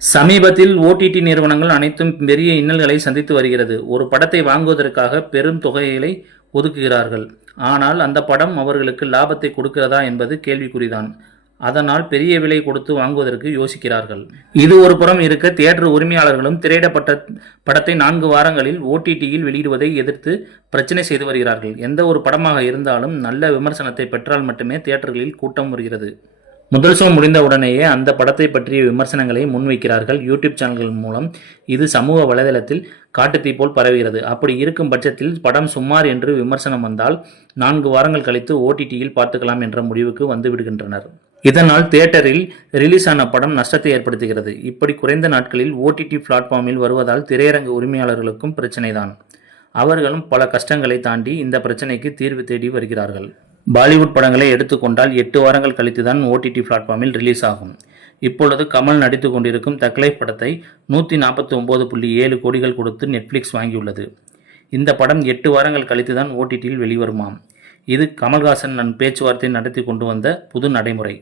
சமீபத்தில் ஓடிடி நிறுவனங்கள் அனைத்தும் பெரிய இன்னல்களை சந்தித்து வருகிறது. ஒரு படத்தை வாங்குவதற்காக பெரும் தொகைகளை ஒதுக்குகிறார்கள். ஆனால் அந்த படம் அவர்களுக்கு லாபத்தை கொடுக்கிறதா என்பது கேள்விக்குறிதான். அதனால் பெரிய விலை கொடுத்து வாங்குவதற்கு யோசிக்கிறார்கள். இது ஒரு புறம் இருக்க தியேட்டர் உரிமையாளர்களும் திரையிடப்பட்ட படத்தை நான்கு வாரங்களில் ஓடிடியில் வெளியிடுவதை எதிர்த்து பிரச்சனை செய்து வருகிறார்கள். எந்த ஒரு படமாக இருந்தாலும் நல்ல விமர்சனத்தை பெற்றால் மட்டுமே தியேட்டர்களில் கூட்டம் வருகிறது. முதல் ஷோ முடிந்த உடனேயே அந்த படத்தை பற்றிய விமர்சனங்களை முன்வைக்கிறார்கள் யூடியூப் சேனல்கள் மூலம். இது சமூக வலைதளத்தில் காட்டுத்தீ போல் பரவுகிறது. அப்படி இருக்கும் பட்சத்தில் படம் சுமார் என்று விமர்சனம் வந்தால் நான்கு வாரங்கள் கழித்து ஓடிடியில் பார்த்துக்கலாம் என்ற முடிவுக்கு வந்து விடுகின்றனர் இதனால் தியேட்டரில் ரிலீஸ் ஆன படம் நஷ்டத்தை ஏற்படுத்துகிறது. இப்படி குறைந்த நாட்களில் ஓடிடி பிளாட்ஃபார்மில் வருவதால் திரையரங்கு உரிமையாளர்களுக்கும் பிரச்சனைதான். அவர்களும் பல கஷ்டங்களை தாண்டி இந்த பிரச்சனைக்கு தீர்வு தேடி வருகிறார்கள். பாலிவுட் படங்களை எடுத்துக்கொண்டால் எட்டு வாரங்கள் கழித்து தான் ஓடிடி பிளாட்ஃபார்மில் ரிலீஸ் ஆகும். இப்பொழுது கமல் நடித்து கொண்டிருக்கும் தக்லைஃப் படத்தை நூற்றி நாற்பத்தி ஒம்பது புள்ளி ஏழு கோடிகள் கொடுத்து நெட்ஃப்ளிக்ஸ் வாங்கியுள்ளது. இந்த படம் எட்டு வாரங்கள் கழித்து தான் ஓடிடியில் வெளிவருமாம். இது கமல்ஹாசன் நன் பேச்சுவார்த்தை நடத்தி கொண்டு வந்த புது நடைமுறை.